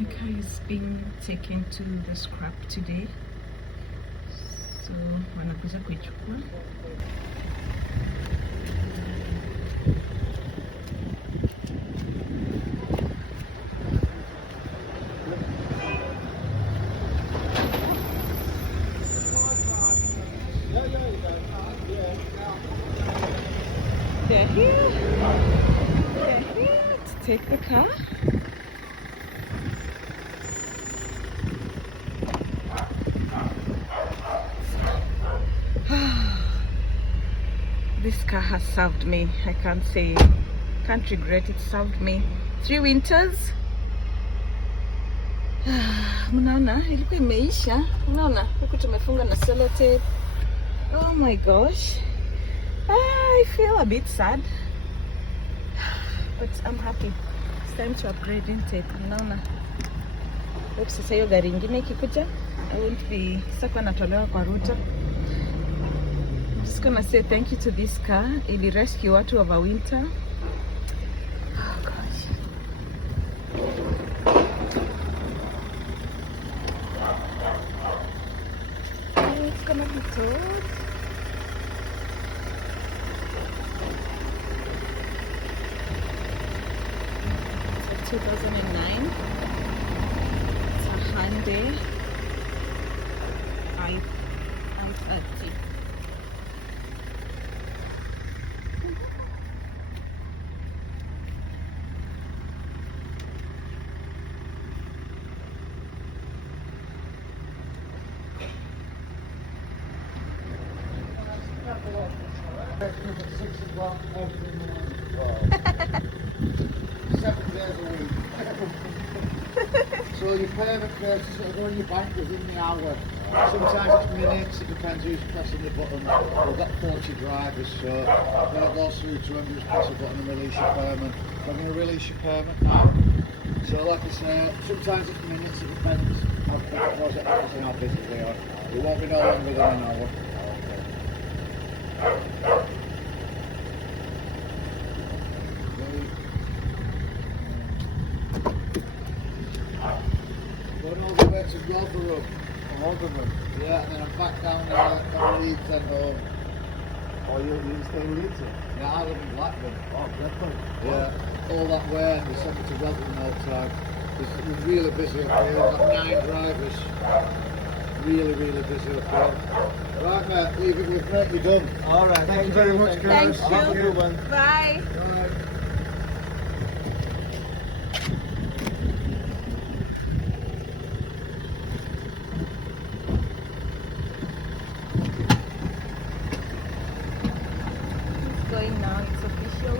my car is being taken to the scrap today, so wanakuja kuichukua. They're here to take the car. This car has served me. I can't regret it. Served me 3 winters. Mnaona ilikuwa imeisha. Unaona huku tumefunga na sellotape. Oh my gosh. I feel a bit sad, but I'm happy. It's time to upgrade intake. Unaona hope sasa hiyo gari ingine ikikuja I won't be sasa natolewa kwa rota. I'm just gonna say thank you to this car. Ili rescue watu over winter. Oh gosh. Oh, it's gonna be towed. It's a 2009. It's a Hyundai i30. So your payment first is sort of on your bank within the hour. Sometimes it's minutes, it depends who's pressing the button. We've got 40 drivers, so when it goes through to them, you just press the button and release your payment. I'm going to release your payment now. So like I say, sometimes it's minutes, it depends how quick it goes, and how busy they are. It won't be no longer than an hour. Going all the way to Rotherham. Rotherham? Yeah, and then I'm back down down Leeds and home. Oh, you stay in Leeds? Yeah, I live in Blackburn. Oh, Blackburn. Yeah, all that way, and we send it to Rotherham all the time. We're really busy up here. We've got 9 drivers. Really busy up here. Right, mate, leave it with me. You're done. All right, thank you very much, Thank guys. you. Have a good one. Bye. Right. It's going now. It's official.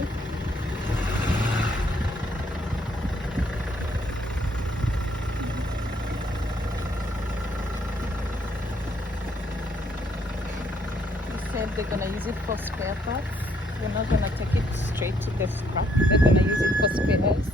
Said they're gonna use it for spare parts. They're not gonna take it straight to the scrap. They're gonna use it for spares.